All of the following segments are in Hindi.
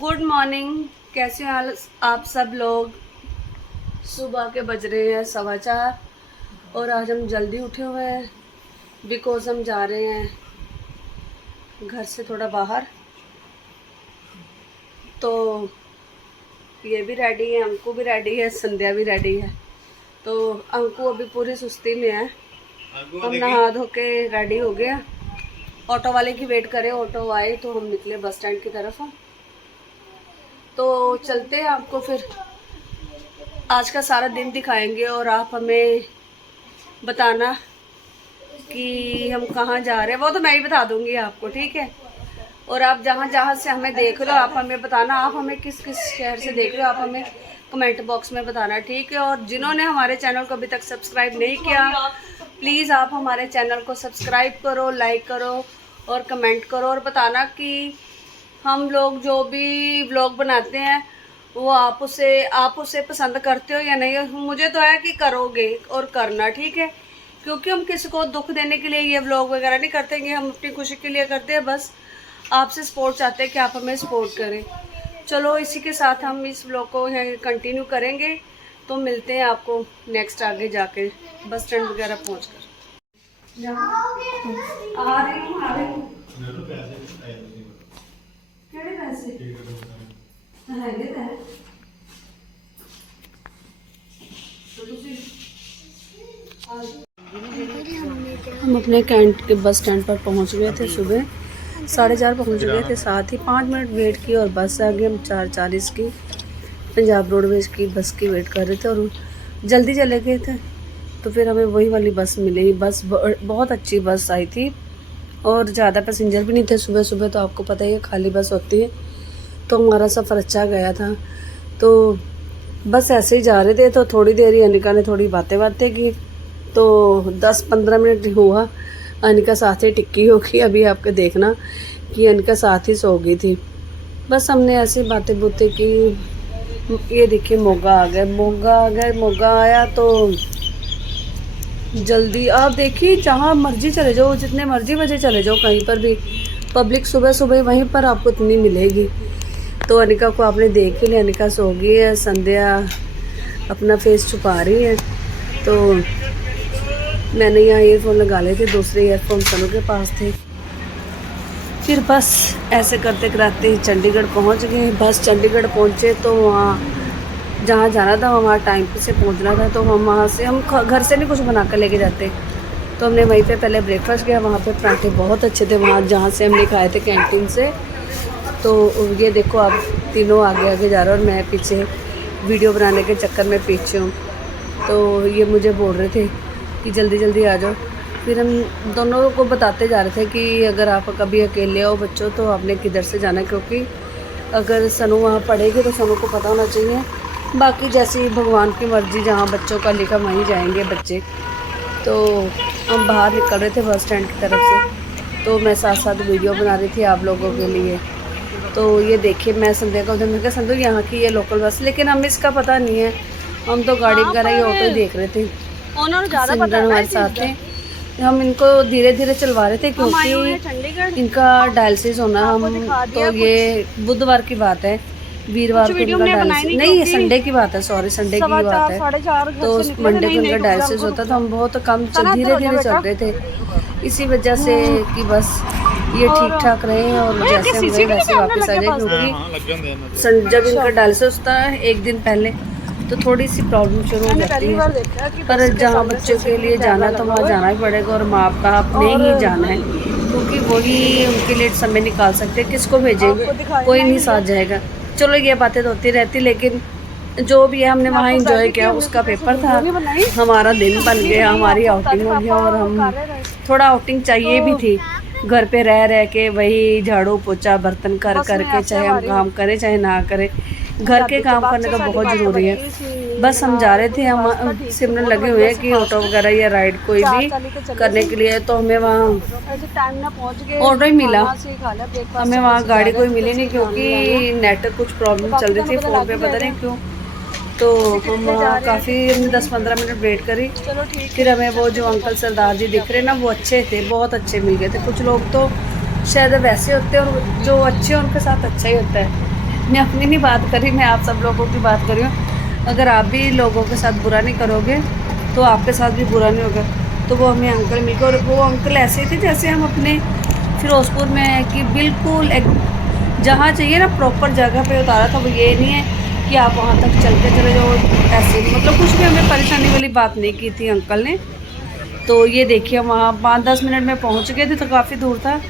Good morning. कैसे हैं आप सब लोग। सुबह के बज रहे हैं 4:15 और आज हम जल्दी उठे हुए हैं बिकॉज हम जा रहे हैं घर से थोड़ा बाहर। तो ये भी रेडी है, अंकु भी रेडी है, संध्या भी रेडी है। तो अंकु अभी पूरी सुस्ती में है। हम नहा धो के रेडी हो गया, ऑटो वाले की वेट करें। ऑटो आए तो हम निकले बस स्टैंड की तरफ। तो चलते हैं, आपको फिर आज का सारा दिन दिखाएंगे और आप हमें बताना कि हम कहाँ जा रहे हैं। वो तो मैं ही बता दूंगी आपको, ठीक है। और आप जहाँ जहाँ से हमें देख रहे हो आप हमें बताना, आप हमें किस किस शहर से देख रहे हो आप हमें कमेंट बॉक्स में बताना, ठीक है। और जिन्होंने हमारे चैनल को अभी तक सब्सक्राइब नहीं किया, प्लीज़ आप हमारे चैनल को सब्सक्राइब करो, लाइक करो और कमेंट करो और बताना कि हम लोग जो भी व्लॉग बनाते हैं वो आप उसे पसंद करते हो या नहीं। मुझे तो है कि करोगे और करना, ठीक है। क्योंकि हम किसी को दुख देने के लिए ये व्लॉग वगैरह नहीं करते हैं, हम अपनी खुशी के लिए करते हैं। बस आपसे सपोर्ट चाहते हैं कि आप हमें सपोर्ट करें। चलो इसी के साथ हम इस व्लॉग को यहाँ कंटिन्यू करेंगे। तो मिलते हैं आपको नेक्स्ट आगे जाके बस स्टैंड वगैरह पहुँच कर। आ रही हूँ ਕਿਹੜੇ ਪੈਸੇ ਹੈਗੇ ਤਾਂ हम अपने कैंट के बस स्टैंड पर पहुंच गए थे। सुबह 4:30 पहुंच गए थे। साथ ही 5 मिनट वेट की और बस आ गई। हम 4:40 की पंजाब रोडवेज की बस की वेट कर रहे थे और जल्दी चले गए थे। तो फिर हमें वही वाली बस मिली। बस बहुत अच्छी बस आई थी और ज़्यादा पैसेंजर भी नहीं थे। सुबह सुबह तो आपको पता ही है खाली बस होती है। तो हमारा सफ़र अच्छा गया था। तो बस ऐसे ही जा रहे थे तो थोड़ी देर ही अनिका ने थोड़ी बातें की। तो 10-15 मिनट हुआ अनिका साथ ही टिक्की होगी। अभी आपके देखना कि अनिका साथ ही सो गई थी। बस हमने ऐसी बातें की। ये देखिए मोगा आया तो जल्दी आप देखिए जहाँ मर्जी चले जाओ, जितने मर्जी बजे चले जाओ, कहीं पर भी पब्लिक सुबह सुबह वहीं पर आपको इतनी मिलेगी। तो अनिका को आपने देख ही लिया, अनिका सो गई है। संध्या अपना फेस छुपा रही है। तो मैंने यहाँ ईयरफोन लगा लिए थे, दूसरे ईयरफोन सनू के पास थे। फिर बस ऐसे करते कराते चंडीगढ़ पहुँच गए। बस चंडीगढ़ पहुँचे तो वहाँ जहाँ जाना था वहाँ टाइम से पहुँचना था। तो हम वहाँ से हम घर से नहीं कुछ बना कर लेके जाते। तो हमने वहीं पे पहले ब्रेकफास्ट किया। वहाँ पे पराठे बहुत अच्छे थे वहाँ जहाँ से हमने खाए थे कैंटीन से। तो ये देखो आप तीनों आगे आगे जा रहे हो और मैं पीछे वीडियो बनाने के चक्कर में पीछे हूँ। तो ये मुझे बोल रहे थे कि जल्दी जल्दी आ जाओ। फिर हम दोनों को बताते जा रहे थे कि अगर आप कभी अकेले हो बच्चों तो आपने किधर से जाना है। क्योंकि अगर सनू वहाँ पढ़ेगी तो सनू को पता होना चाहिए। बाकी जैसी भगवान की मर्ज़ी, जहाँ बच्चों का लिखा वहीं जाएंगे बच्चे। तो हम बाहर निकल रहे थे बस स्टैंड की तरफ से। तो मैं साथ साथ वीडियो बना रही थी आप लोगों के लिए। तो ये देखिए मैं संध्या का उधर मैं क्या संध्या यहाँ की ये लोकल बस, लेकिन हमें इसका पता नहीं है। हम तो गाड़ी वगैरह ही ऑटो देख रहे थे। सिमरन हमारे साथ थे। हम इनको धीरे धीरे चलवा रहे थे क्योंकि इनका डायलिसिस होना। हम तो ये बुधवार की बात है, वीरवार को इनका डायलिसिस नहीं, ये संडे की बात है, सॉरी संडे की बात है। तो मंडे को इनका डायलिसिस होता। तो हम बहुत कम धीरे धीरे चल रहे थे इसी वजह से कि बस ये ठीक ठाक रहे और जैसे हम गए वैसे वापस आ जाए। क्योंकि जब इनका डायलिसिस होता है एक दिन पहले तो थोड़ी सी प्रॉब्लम शुरू हो जाती है। पर जहाँ बच्चों के लिए जाना है तो वहाँ जाना ही पड़ेगा और माँ बाप ने ही जाना है क्योंकि वही उनके लिए समय निकाल सकते हैं। किसको भेजेंगे, कोई नहीं साथ जाएगा। चलो ये बातें तो होती रहती, लेकिन जो भी है हमने वहाँ एंजॉय किया। उसका पेपर था, हमारा दिन बन गया, हमारी आउटिंग हो गया। और हम थोड़ा आउटिंग चाहिए भी थी। घर पे रह के वही झाड़ू पोछा बर्तन कर करके चाहे हम काम करें चाहे ना करें, घर के काम करने तो बहुत ज़रूरी है। बस हम जा रहे थे, हम सिमरन लगे हुए हैं कि ऑटो वगैरह या राइड कोई भी करने के लिए। तो हमें वहाँ ऑटो ही मिला, हमें वहाँ गाड़ी कोई मिली नहीं क्योंकि नेट कुछ प्रॉब्लम चल रही थी फ़ोन पे, पता नहीं क्यों। तो हम काफ़ी 10-15 मिनट वेट करी। फिर हमें वो जो अंकल सरदार जी दिख रहे ना वो अच्छे थे, बहुत अच्छे मिल गए थे। कुछ लोग तो शायद वैसे होते हैं और जो अच्छे हैं उनके साथ अच्छा ही होता है। मैं अपनी नहीं बात कर रही, मैं आप सब लोगों की बात कर रही हूँ। अगर आप भी लोगों के साथ बुरा नहीं करोगे तो आपके साथ भी बुरा नहीं होगा। तो वो हमें अंकल मिल गए, और वो अंकल ऐसे थे जैसे हम अपने फिरोजपुर में है कि बिल्कुल एक जहाँ चाहिए ना प्रॉपर जगह पे उतारा था। वो ये नहीं है कि आप वहाँ तक चल के चले जाओ, ऐसे मतलब कुछ भी हमें परेशानी वाली बात नहीं की थी अंकल ने। तो ये देखिए हम वहाँ 5-10 मिनट में पहुँच गए थे, तो काफ़ी दूर था।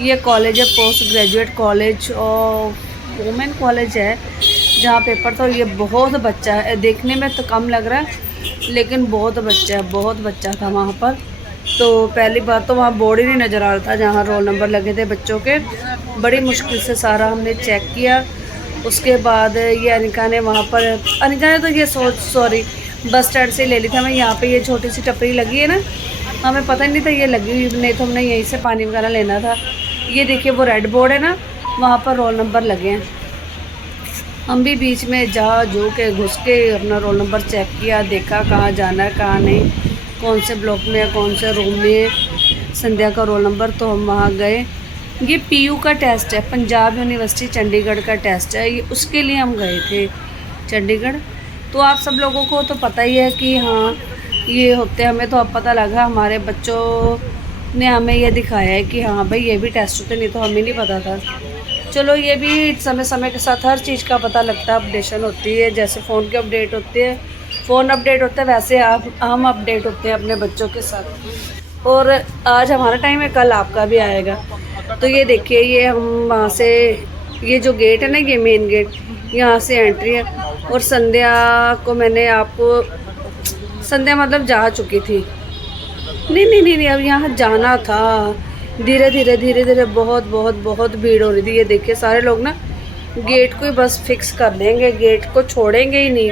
ये कॉलेज है, पोस्ट ग्रेजुएट कॉलेज और वुमेन कॉलेज है जहाँ पेपर था। ये बहुत बच्चा है, देखने में तो कम लग रहा है लेकिन बहुत बच्चा था वहाँ पर। तो पहली बात तो वहाँ बोर्ड ही नहीं नज़र आ रहा था जहाँ रोल नंबर लगे थे बच्चों के। बड़ी मुश्किल से सारा हमने चेक किया। उसके बाद ये अनिका ने वहाँ पर, अनिका ने तो ये सॉरी बस स्टैंड से ले ली था। मैं यहाँ पे ये छोटी सी टपरी लगी है ना, हमें पता नहीं था ये लगी हुई, नहीं तो हमने यहीं से पानी वगैरह लेना था। ये देखिए वो रेड बोर्ड है ना, वहाँ पर रोल नंबर लगे हैं। हम भी बीच में जा जो के घुस के अपना रोल नंबर चेक किया, देखा कहाँ जाना है कहाँ नहीं, कौन से ब्लॉक में है कौन से रूम में है संध्या का रोल नंबर। तो हम वहाँ गए। ये पीयू का टेस्ट है, पंजाब यूनिवर्सिटी चंडीगढ़ का टेस्ट है, ये उसके लिए हम गए थे चंडीगढ़। तो आप सब लोगों को तो पता ही है कि हाँ ये होते हैं। हमें तो अब पता लगा, हमारे बच्चों ने हमें ये दिखाया है कि हाँ भाई ये भी टेस्ट होते, नहीं तो हमें नहीं पता था। चलो ये भी समय समय के साथ हर चीज़ का पता लगता है, अपडेशन होती है। जैसे फ़ोन की अपडेट होती है, फ़ोन अपडेट होता है, वैसे हम अपडेट होते हैं अपने बच्चों के साथ। और आज हमारा टाइम है, कल आपका भी आएगा। तो ये देखिए ये हम वहाँ से, ये जो गेट है ना, ये मेन गेट, यहाँ से एंट्री है। और संध्या को मैंने आपको, संध्या मतलब जा चुकी थी, नहीं अब यहाँ जाना था। धीरे धीरे बहुत भीड़ हो रही थी। ये देखिए सारे लोग ना गेट को ही बस फिक्स कर लेंगे, गेट को छोड़ेंगे ही नहीं।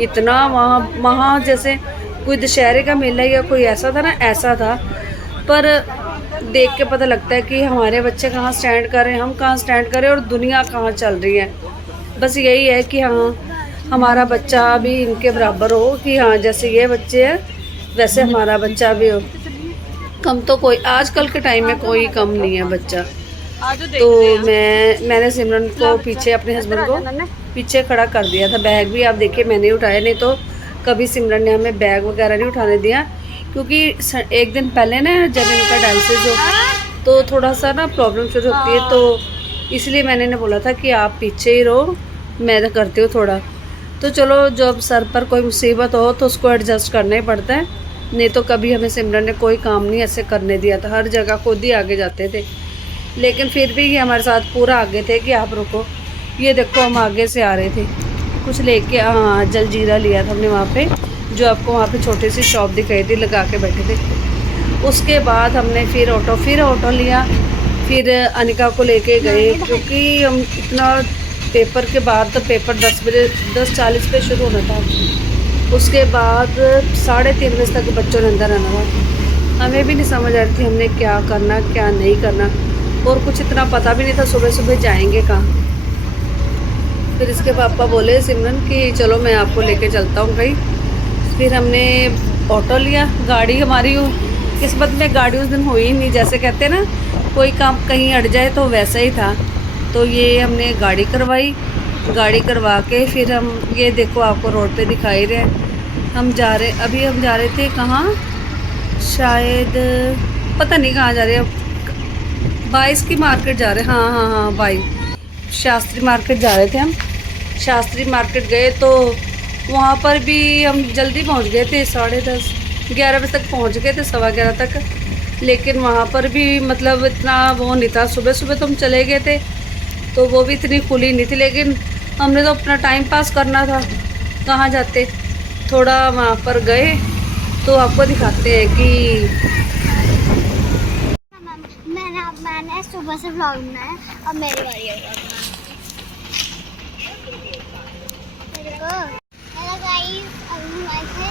इतना वहाँ जैसे कोई दशहरे का मेला या कोई ऐसा था ना, ऐसा था। पर देख के पता लगता है कि हमारे बच्चे कहाँ स्टैंड कर रहे हैं, हम कहाँ स्टैंड कर रहे हैं और दुनिया कहाँ चल रही है। बस यही है कि हाँ हमारा बच्चा भी इनके बराबर हो, कि हाँ जैसे ये बच्चे हैं वैसे हमारा बच्चा भी हो। कम तो कोई आजकल के टाइम में कोई कम नहीं है बच्चा। तो मैंने सिमरन को पीछे, अपने हस्बैंड को पीछे खड़ा कर दिया था। बैग भी आप देखिए मैंने उठाया, नहीं तो कभी सिमरन ने हमें बैग वगैरह नहीं उठाने दिया। क्योंकि एक दिन पहले ना जब इनका डायलिसिस हो तो थोड़ा सा ना प्रॉब्लम शुरू होती है, तो इसलिए मैंने ने बोला था कि आप पीछे ही रहो, मैं तो करती हूँ थोड़ा। तो चलो जब सर पर कोई मुसीबत हो तो उसको एडजस्ट करना ही पड़ता है। नहीं तो कभी हमें सिमरन ने कोई काम नहीं ऐसे करने दिया था, हर जगह खुद ही आगे जाते थे। लेकिन फिर भी ये हमारे साथ पूरा आगे थे कि आप रुको। ये देखो हम आगे से आ रहे थे कुछ लेके, हाँ जलजीरा लिया था हमने वहाँ पे, जो आपको वहाँ पे छोटी सी शॉप दिखाई थी, लगा के बैठे थे। उसके बाद हमने फिर ऑटो लिया, फिर अनिका को लेके गए, क्योंकि हम इतना पेपर के बाद, तो पेपर 10:40 पे शुरू होना था। उसके बाद 3:30 बजे तक बच्चों ने अंदर आना था। हमें भी नहीं समझ आ रही थी हमने क्या करना क्या नहीं करना, और कुछ इतना पता भी नहीं था सुबह जाएंगे कहाँ। फिर इसके पापा बोले सिमरन कि चलो मैं आपको लेके चलता हूँ कहीं। फिर हमने ऑटो लिया। गाड़ी हमारी किस्मत में गाड़ी उस दिन हुई नहीं, जैसे कहते हैं ना कोई काम कहीं अड़ जाए तो वैसा ही था। तो ये हमने गाड़ी करवाई, गाड़ी करवा के फिर हम, ये देखो आपको रोड पे दिखाई रहे हम जा रहे थे कहाँ, शायद पता नहीं कहाँ जा रहे हैं, 22 की मार्केट जा रहे हैं। हाँ 22 शास्त्री मार्केट जा रहे थे हम। शास्त्री मार्केट गए तो वहाँ पर भी हम जल्दी पहुँच गए थे, 10:30-11 बजे तक पहुँच गए थे, 11:15 तक। लेकिन वहाँ पर भी मतलब इतना वो नहीं था। सुबह तो हम चले गए थे तो वो भी इतनी खुली नहीं थी, लेकिन हमने तो अपना टाइम पास करना था, कहाँ जाते। थोड़ा वहाँ पर गए तो आपको दिखाते हैं कि मैंने सुबह से व्लॉग बनाया, अब मेरी बारी है व्लॉग बनाने। हेलो गाइस, अभी हम आए थे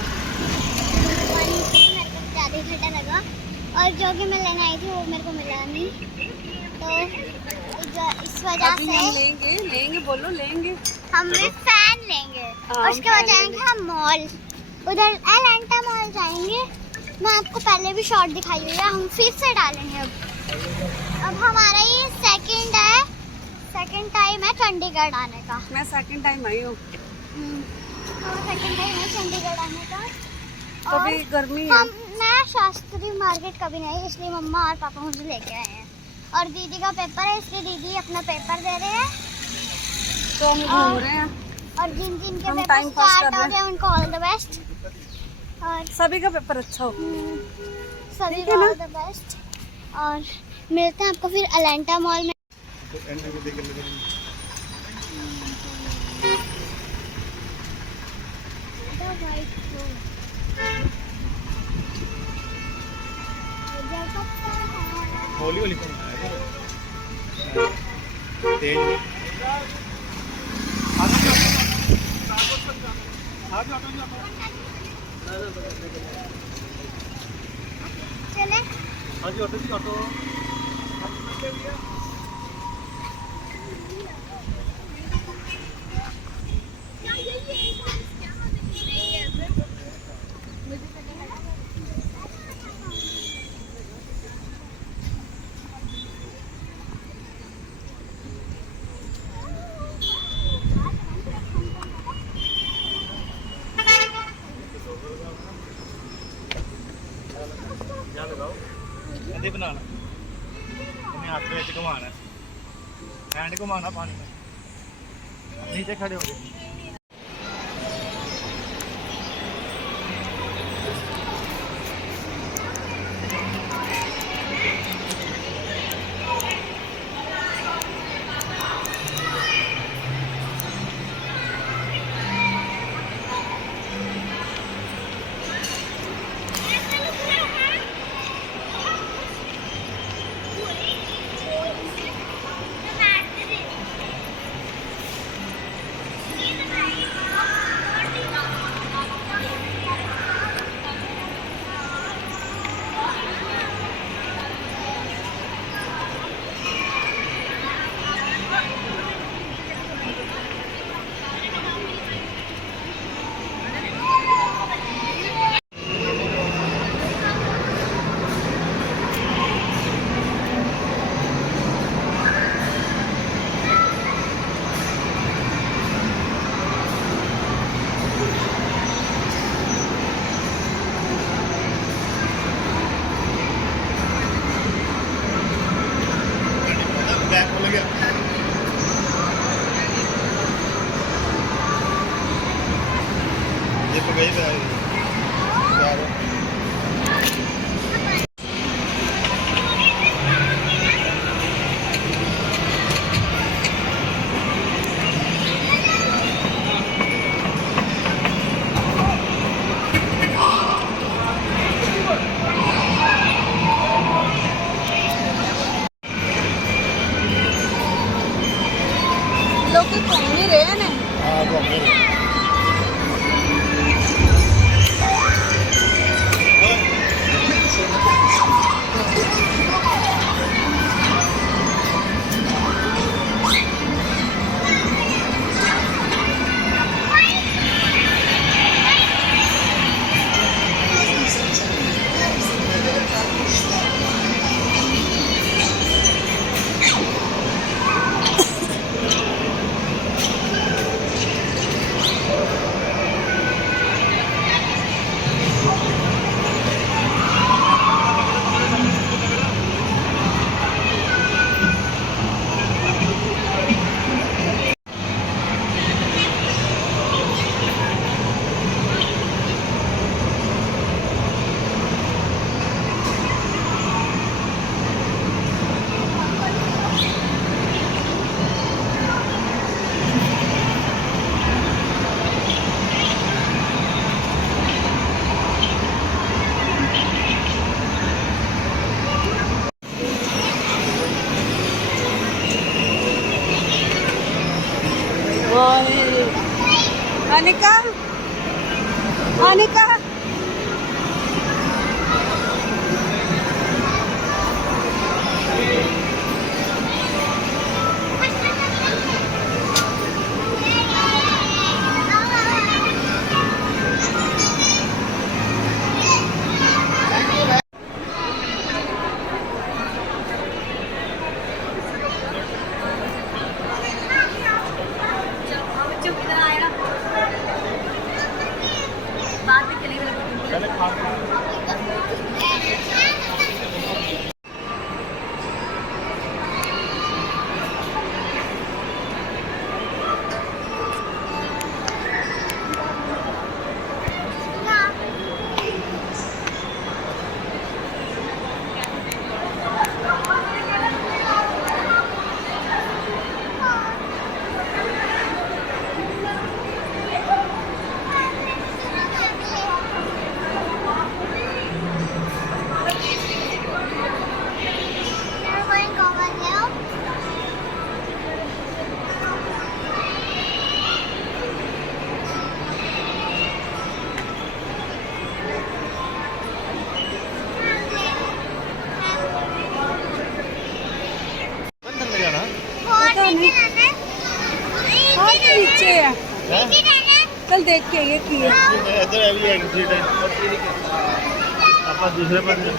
दुकान से, मेरे को ज़्यादा घंटा लगा और जो कि मैं लेने आई थी वो मेरे को मिला नहीं, तो इस वजह से लेंगे बोलो लेंगे, हम भी फैन लेंगे। उसके बाद जाएंगे हम मॉल, उधर एलेंटा मॉल जाएंगे। मैं आपको पहले भी शॉर्ट दिखाई हुई है, हम फिर से डालेंगे। अब हमारा ये सेकंड सेकंड टाइम है चंडीगढ़ आने का। मैं सेकंड टाइम आई हूँ। सेकंड टाइम है चंडीगढ़ आने का। तो भी गर्मी है। मैं शास्त्री मार्केट कभी नहीं, इसलिए मम्मा और पापा मुझे लेके आए हैं। और दीदी का पेपर है, इसलिए दीदी अपना पेपर दे रहे हैं। तो हम घूम रहे हैं और जिन जिन के हम पेपर time pass स्टार्ट कर हो रहे गए उनको ऑल द बेस्ट। और सभी का पेपर अच्छा हो। सभी ठीक को है ना? All the best. और मिलते हैं आपको फिर अलेंटा मॉल में। हौली हौली तेज चले हाँ जी ऑटो जी ऑटो। याद लगाओ ਇਹਦੇ ਬਣਾਣਾ ਇਹਨੇ ਹੱਥ ਵਿੱਚ ਘੁਮਾਣਾ हैंड घुमाना पानी में नीचे खड़े हो गए। बैक हो गया ये तो गई था लोग घूम ही रहे हैं। हाँ वो मेरे अनिका अनिका चल देख के ये की है। ਇੱਧਰ ਹੈ ਵੀ ਐਗਜ਼ਿਟ ਹੈ ਆਪਾਂ ਦੂਸਰੇ ਪਾਸੇ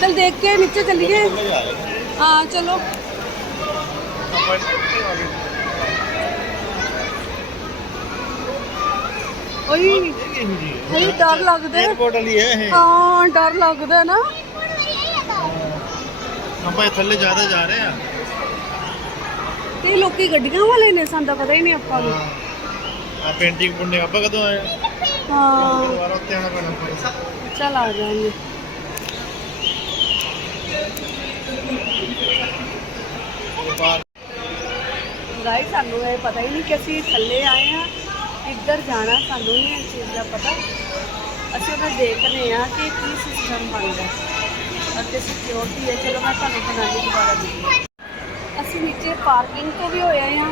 चल देख के नीचे चलिए। हाँ चलो। ओई ओई डर लगदा है। 에어ਪੋਰਟ ਵਾਲੀ ਹੈ ਇਹ हाँ डर लगदा है ना। ਆਪਾਂ ਥੱਲੇ ਜ਼ਿਆਦਾ ਜਾ ਰਹੇ ਆ ਕਈ ਲੋਕੀ ਗੱਡੀਆਂ ਵਾਲੇ ਨੇ, ਸਾਨੂੰ ਤਾਂ ਪਤਾ ਹੀ ਨਹੀਂ ਆਪਾਂ ਨੂੰ। ਆ ਪੇਂਟਿੰਗ ਪੁੰਨੇ ਆਪਾਂ ਕਦੋਂ ਆਏ ਹਾਂ ਦੁਬਾਰਾ ਉੱਤੇ ਆਣਾ ਪੈਣਾ ਆਪਾਂ ਚੱਲ ਆ ਜਾਵਾਂਗੇ। ਗਾਇਸ ਸਾਨੂੰ ਇਹ ਪਤਾ ਹੀ ਨਹੀਂ ਕਿ ਅਸੀਂ ਥੱਲੇ ਆਏ ਆ, ਕਿੱਧਰ ਜਾਣਾ ਸਾਨੂੰ ਨਹੀਂ ਇਸ ਚੀਜ਼ ਦਾ ਪਤਾ। ਅਸੀਂ ਉਹਨਾਂ ਦੇਖ ਰਹੇ ਆ ਕਿ ਕੀ ਸਿਸਟਮ ਬਣਦਾ ਅਤੇ ਸਿਕਿਉਰਿਟੀ ਹੈ। ਚਲੋ ਮੈਂ ਤੁਹਾਨੂੰ ਬਣਾਉਣੀ ਦੁਬਾਰਾ ਦਿੰਦੀ। ਅਸੀਂ ਨੀਚੇ ਪਾਰਕਿੰਗ ਤੋਂ ਵੀ ਹੋਏ ਆ,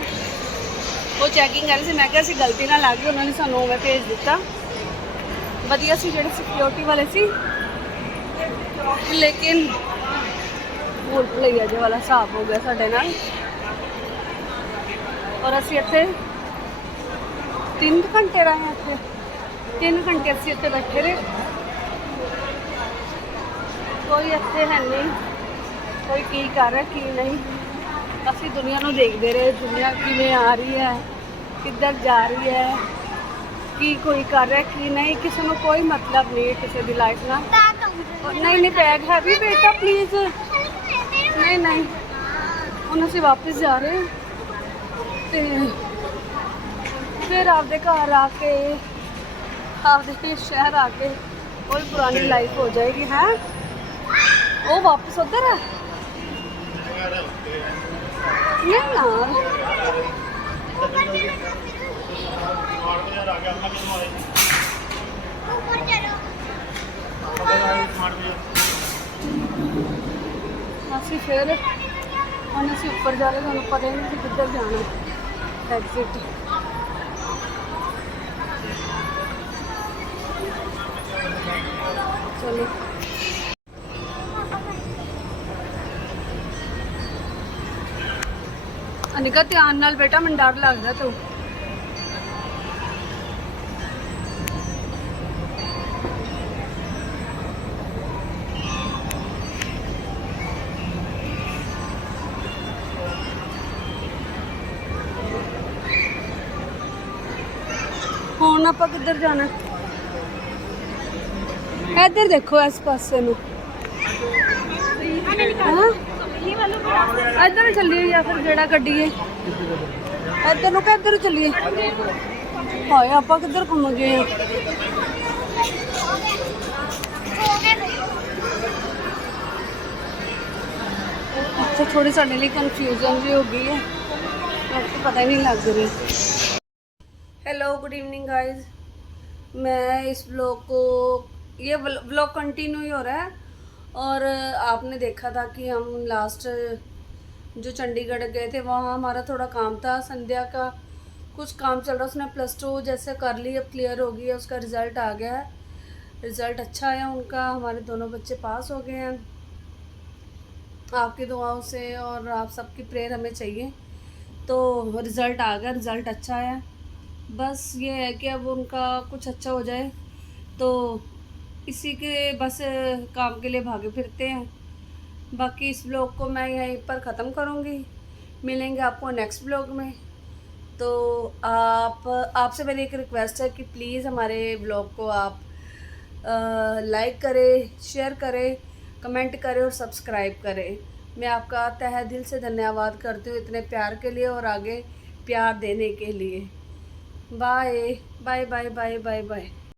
ਉਹ ਚੈਕਿੰਗ ਕਰ ਰਹੇ ਸੀ। ਮੈਂ ਕਿਹਾ ਅਸੀਂ ਗਲਤੀ ਨਾਲ ਆ ਗਏ, ਉਹਨਾਂ ਨੇ ਸਾਨੂੰ ਉਵੇਂ ਭੇਜ ਦਿੱਤਾ। ਵਧੀਆ ਸੀ ਜਿਹੜੇ ਸਿਕਿਉਰਿਟੀ ਵਾਲੇ ਸੀ, ਲੇਕਿਨ ਭੁੱਲ ਭੁਲਈਆ ਜਿਹੇ ਵਾਲਾ ਹਿਸਾਬ ਹੋ ਗਿਆ ਸਾਡੇ ਨਾਲ। ਔਰ ਅਸੀਂ ਇੱਥੇ 3 ਘੰਟੇ ਰਹੇ ਇੱਥੇ, 3 ਘੰਟੇ ਅਸੀਂ ਇੱਥੇ ਬੈਠੇ ਰਹੇ। ਕੋਈ ਇੱਥੇ ਹੈ ਨਹੀਂ, ਕੋਈ ਕੀ ਕਰ ਰਿਹਾ ਕੀ ਨਹੀਂ। ਅਸੀਂ ਦੁਨੀਆ ਨੂੰ ਦੇਖਦੇ ਰਹੇ, ਦੁਨੀਆ ਕਿਵੇਂ ਆ ਰਹੀ ਹੈ, ਕਿੱਧਰ ਜਾ ਰਹੀ ਹੈ, ਕੀ ਕੋਈ ਕਰ ਰਿਹਾ ਕੀ ਨਹੀਂ। ਕਿਸੇ ਨੂੰ ਕੋਈ ਮਤਲਬ ਨਹੀਂ ਕਿਸੇ ਦੀ ਲਾਈਫ ਨਾਲ। ਨਹੀਂ ਨਹੀਂ बैग है भी बेटा प्लीज। नहीं नहीं ਹੁਣ ਅਸੀਂ ਵਾਪਸ ਜਾ ਰਹੇ ਹਾਂ ਤੇ ਫਿਰ ਆਪਦੇ ਘਰ ਆ ਕੇ ਆਪਦੇ ਸ਼ਹਿਰ ਆ ਕੇ ਉਹ ਪੁਰਾਣੀ ਲਾਈਫ ਹੋ ਜਾਏਗੀ। ਹੈ ਉਹ ਵਾਪਸ ਉਧਰ ਹੈ ਨਹੀਂ ਯਾਰ। ਅਸੀਂ ਫਿਰ ਹੁਣ ਅਸੀਂ ਉੱਪਰ ਜਾ ਰਹੇ, ਤੁਹਾਨੂੰ ਪਤਾ ਹੀ ਨਹੀਂ ਸੀ ਕਿੱਧਰ ਜਾਣਾ। ਐਗਜ਼ਿਟ ਚਲੋ। ਅਨਿਕਾ ਧਿਆਨ ਨਾਲ ਬੇਟਾ, ਮੈਨੂੰ ਡਰ ਲੱਗਦਾ ਤੂੰ। ਹੁਣ ਆਪਾਂ ਕਿੱਧਰ ਜਾਣਾ? ਇੱਧਰ ਦੇਖੋ ਇਸ ਪਾਸੇ ਨੂੰ। ਹਾਂ ਇੱਧਰ ਚੱਲੀਏ ਜਾਂ ਫਿਰ ਜਿਹੜਾ ਗੱਡੀ ਹੈ ਇੱਧਰ ਨੂੰ ਕਿ ਇੱਧਰ ਚੱਲੀਏ? ਹਾਏ ਆਪਾਂ ਕਿੱਧਰ ਘੁੰਮ ਗਏ ਆ? ਅੱਛਾ ਥੋੜੀ ਸਾਡੇ ਲਈ ਕਨਫਿਊਜ਼ਨ ਜੀ ਹੋ ਗਈ ਹੈ, ਮੈਨੂੰ ਪਤਾ ही नहीं लग रही। Hello good evening guys. मैं इस ब्लॉग को, ये ब्लॉग कंटिन्यू ही हो रहा है। और आपने देखा था कि हम लास्ट जो चंडीगढ़ गए थे वहाँ हमारा थोड़ा काम था, संध्या का कुछ काम चल रहा। उसने +2 जैसे कर ली, अब क्लियर हो गई है, उसका रिज़ल्ट आ गया है। रिज़ल्ट अच्छा है उनका, हमारे दोनों बच्चे पास हो गए हैं आपकी दुआओं से, और आप सबकी प्रेयर हमें चाहिए। तो रिज़ल्ट आ गया, रिज़ल्ट अच्छा है। बस ये है कि अब उनका कुछ अच्छा हो जाए, तो इसी के बस काम के लिए भागे फिरते हैं। बाकी इस ब्लॉग को मैं यहीं पर ख़त्म करूँगी, मिलेंगे आपको नेक्स्ट ब्लॉग में। तो आपसे मेरी एक रिक्वेस्ट है कि प्लीज़ हमारे ब्लॉग को आप लाइक करें, शेयर करें, कमेंट करें और सब्सक्राइब करें। मैं आपका तहे दिल से धन्यवाद करती हूँ इतने प्यार के लिए और आगे प्यार देने के लिए। Bye bye bye bye bye bye.